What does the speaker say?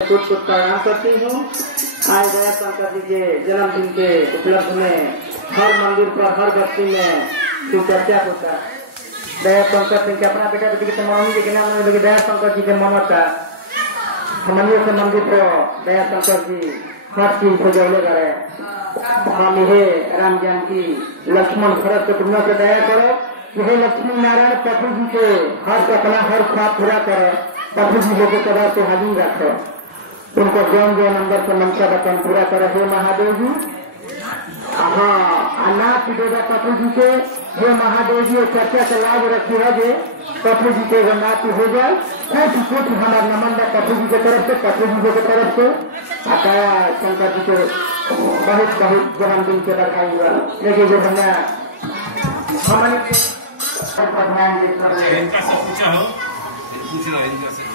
कुछ कुछ प्रणाम करती हूँ। आज दया शंकर जी के जन्मदिन के उपलक्ष्य में हर मंदिर पर हर बस्ती में जो चर्चा होता है दया शंकर जी के अपना बेटा बेटी के मम्मी जी के नाम में दया शंकर जी के ममता मंदिर से मंदिर पर दया शंकर जी हर चीज को जोड़े गए। हम ये राम जानकी लक्ष्मण भरत के पुण्य से दया करो। यह लक्ष्मी नारायण प्रभु जी के हर सपना हर ख्वाब पूरा करे। प्रभु जी को सदा से हाजिर रखे। उनको जौन जो नंबर से मंशा वचन पूरा करे। हे महादेव जी, हाँ नाथ देगा प्रभु जी के। हे महादेव जी चर्चा का लाभ रखी है जे प्रभु जी के नाथ हो जाए। कोटि कोटि हमारा नमन प्रभु जी के तरफ से, प्रभु जी के तरफ से अकाया शंकर जी के बहुत बहुत जन्मदिन के बधाई हुआ। लेकिन जो हमने हमारे इनका सब पूछा हो, पूछ लो इनका से।